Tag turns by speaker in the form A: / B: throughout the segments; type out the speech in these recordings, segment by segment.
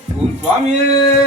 A: உன் சுவாமியே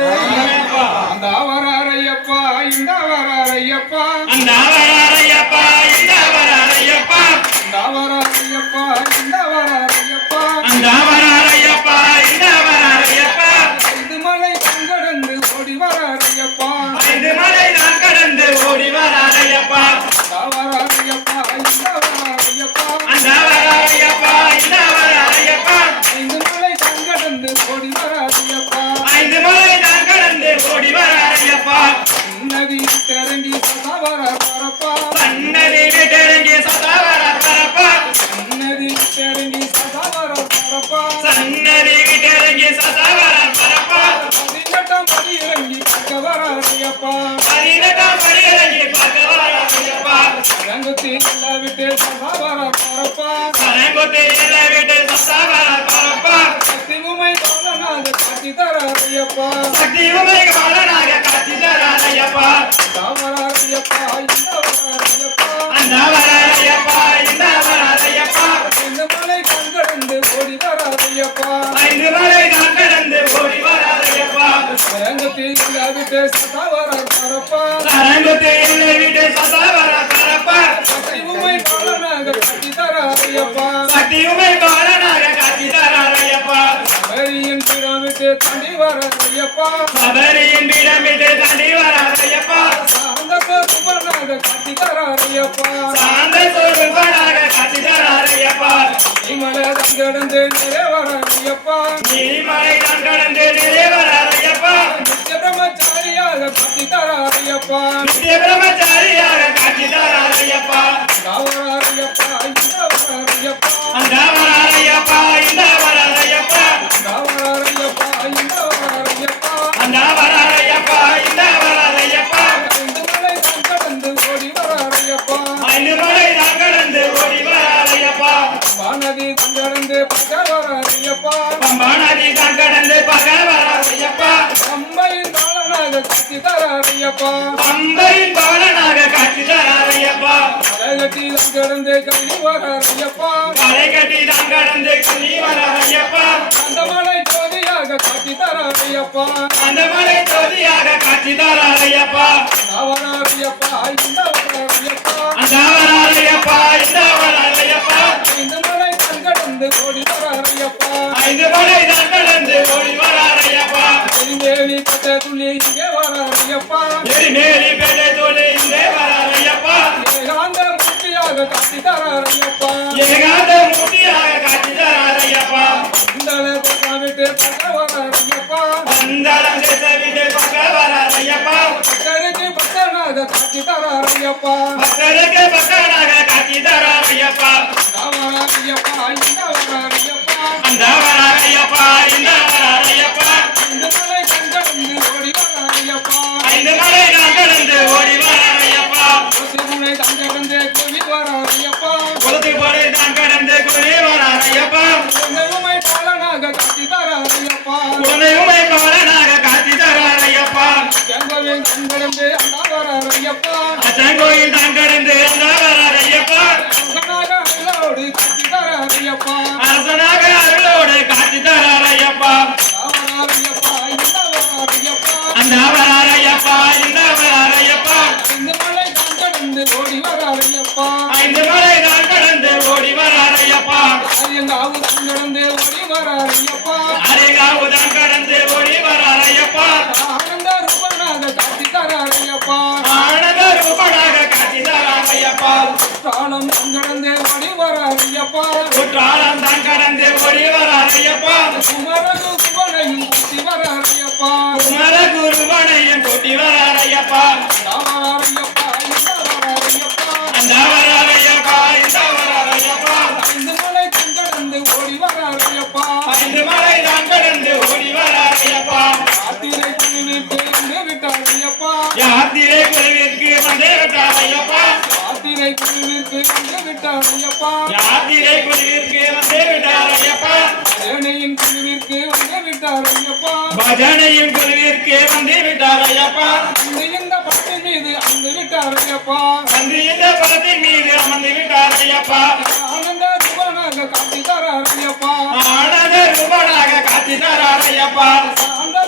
A: அந்த வராரையப்பா இந்த வராரையப்பா
B: அந்த வராரையப்பா இந்த வராரையப்பா
A: இந்த வராரையப்பா இந்த வராரையப்பா
B: அந்த வராரையப்பா இந்த வராரையப்பா
A: ஐந்து மலை கங்கடந்து ஓடி வராரையப்பா
B: ஐந்து மலை நான் கடந்து ஓடி வராரையப்பா
A: வராரையப்பா இந்த வராரையப்பா
B: அந்த வராரையப்பா இந்த வராரையப்பா
A: ஐந்து மலை கங்கடந்து ஓடி வராரையப்பா
B: ஐந்து மலை நான் கடந்து ஓடி வராரையப்பா
A: நதி திறங்கி சதா வரப்பா
B: சன்னதி விட்டெறங்கி சதா வரப்பா
A: நதி திறங்கி சதா வரப்பா
B: சன்னதி விட்டெறங்கி சதா வரப்பா
A: பதினெட்டாம் படி இறங்கி பார்க்க வராரையப்பா
B: 18ஆம் படி இறங்கி பார்க்க வராரையப்பா
A: ரங்கத்தில் எல்லா விட்டு சதா வரப்பா
B: சரங்கொத்தி எல்லை விட்டு சதா வரப்பா
A: சக்தி உமை தோழனாக காட்சி தராரையப்பா
B: சக்தி உமை காலனாக காட்சி தராரையப்பா
A: வராரையப்பா இந்த வராரையப்பா
B: அந்த வராரையப்பா இந்த வராரையப்பா
A: இந்த மலை கண்கடந்து ஓடி வராரையப்பா
B: ஐந்து மலை நான் கடந்து ஓடி வராரையப்பா
A: ரங்கத்தில் எல்லா விட்டு சதா வரப்பா
B: சரங்கொத்தி எல்லை விட்டு சதா வரப்பா
A: சக்தி உமை தோழனாக காட்சி தராரையப்பா
B: சக்தி உமை காலனாக காட்சி தராரையப்பா
A: ஹரியின் பிராமிட்டு தாண்டி வராரையப்பா
B: சபரியின் பீடமிட்டு தாண்டி வராரையப்பா
A: சாந்த சுபனாக காட்சி தராரையப்பா
B: சாந்த சொருபனாக காட்சி தராரையப்பா
A: இமலை கண்கடந்து நிறை வராரையப்பா
B: நீலிமலை நான் கடந்து நிறைய வராரையப்பா
A: நித்திய பிரம்மச்சாரியாக காட்சி தராரையப்பா
B: நித்திய பிரம்மச்சாரியாக காட்சி தராரையப்பா
A: வராரையப்பா இந்த வராரையப்பா
B: அந்த வராரையப்பா இந்த வராரையப்பா
A: வராரையப்பா இந்த வராரையப்பா
B: அந்த வராரையப்பா இந்த வராரையப்பா
A: இந்த மலை கண்கடந்து ஓடி வராரையப்பா
B: ஐந்து மலை நான் கடந்து ஓடி வராரையப்பா
A: வானதி கண்கடந்து பக வராரையப்பா
B: பம்பா நதி நான் கடந்து பக வராரையப்பா
A: அம்மையின் காலனாக காட்சி தராரையப்பா
B: பம்பையின் பாலனாக காட்சி தராரையப்பா
A: அழகட்டி கண்கடந்து கல்வி வராரையப்பா
B: கரை கட்டி தான் கடந்து கண்ணி வராரையப்பா
A: அந்த மலை ஜோதியாக காட்சி தராரையப்பா
B: அந்த மலை ஜோதியாக காட்சி தராரையப்பா
A: வராரையப்பா இந்த வராரையப்பா
B: அந்த வராரையப்பா இந்த வராரையப்பா
A: இந்த மலை கண்கடந்து ஓடி வராரையப்பா
B: ஐந்து மலை தான் கடந்து ஓடி வராரையப்பா
A: எரிமேலி கட்ட துள்ளி இங்கே வராரையப்பா
B: எரிமேலி பேட்டை தோழி இங்கே வராரையப்பா
A: ஏகாந்த மூர்த்தியாக காட்சி தராரையப்பா
B: ஏகாந்த மூர்த்தியாக காட்சி தராரையப்பா
A: இந்தள விட்டு பக்க வராரையப்பா
B: வந்தளம் தேச விட்டு பக்க வராரையப்பா
A: பக்கருக்கு பக்கனாக காட்சி தராரையப்பா
B: பக்தருக்கு பக்தனாக காட்சி தராரையப்பா
A: வராரையப்பா இந்த வராரையப்பா
B: அந்த வராரையப்பா இந்த வராரையப்பா
A: இந்த மலை கண்கடந்து ஓடி வராரையப்பா
B: ஐந்து மலை நான் கடந்து ஓடி வராரையப்பா
A: முனை கண்கடந்து குவி வராரையப்பா
B: கொளுத்தி போடு தான் கடந்து குறி வராரையப்பா
A: உமை பாலனாக காட்சி தராரையப்பா
B: உன்னையுமை பாலனாக காட்சி தராரையப்பா
A: செங்கோவில் கண்கடந்து அந்த வராரையப்பா
B: அச்சங்கோயில் தான் கடந்து அந்த வராரையப்பா
A: மகனாக அருளோடு காட்சி தராரையப்பா
B: அரசனாக அருளோடு காட்சி தராரையப்பா
A: வராரையப்பா இந்த வராரையப்பா
B: அந்த வராரையப்பா இந்த வராரையப்பா
A: இந்த மலை கண்கடந்து ஓடி வராரையப்பா
B: ஐந்து மலை நான் கடந்து ஓடி வராரையப்பா
A: அரியங்காவு கண்கடந்து ஓடி வராரையப்பா
B: அரைகாவு தான் கடந்து ஓடி வராரையப்பா
A: ஆனந்த ரூபனாக காட்சி தராரையப்பா
B: ஆனந்த ரூபனாக காட்சி தராரையப்பா
A: காலம் கண்கடந்து ஓடி வராரையப்பா
B: குற்றாலம் தான் கடந்து ஓடி வராரையப்பா
A: குமரகு குமரையும் கூட்டி வராரையப்பா
B: குமர குருவனையும் கூட்டி வராரையப்பா
A: வராரையப்பா இந்த வராரையப்பா
B: அந்த வராரையப்பா இந்த வராரையப்பா
A: இந்த மலை கண்கடந்து ஓடி வராரையப்பா
B: ஐந்து மலை தான் கடந்து ஓடி வராரையப்பா
A: ஆத்திரை குழுவிற்கு வந்து விட்டாரையப்பா
B: யாத்திரை குருவிற்கு வந்தே விட்டாரையப்பா
A: ஆத்திரை குழுவிற்கு வந்து விட்டாரையப்பா
B: யாத்திரை குருவிற்கு வந்தே விட்டாரையப்பா
A: சேனையின் குழுவிற்கு வந்து விட்டாரையப்பா
B: பஜனையின் குருவிற்கு வந்தே விட்டாரையப்பா
A: இந்த படத்தின் மீது அங்கு விட்டாரையப்பா
B: வந்து இந்த படத்தின் மீது அமர்ந்து விட்டாரையப்பா
A: ஆனந்த ரூபனாக காட்சி தராரையப்பா
B: ஆனந்த ரூபனாக காட்சி தராரையப்பா
A: அந்த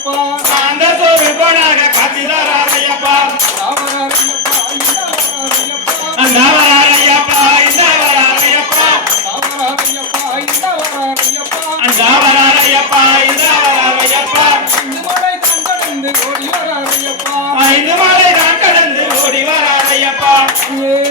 A: வராரையப்பா
B: அந்த சோறு போனாக காத்திதாரையப்பா
A: வராரையப்பா இந்த வராரையப்பா
B: அந்த வராரையப்பா இந்த வராரையப்பா
A: வராரையப்பா இந்த வராரையப்பா
B: அந்த வராரையப்பா இந்த வராரையப்பா
A: இந்த மலை தான் கடந்து ஓடி வராரையப்பா
B: ஐந்து மலை தான் கடந்து ஓடி வராரையப்பா
A: ஏ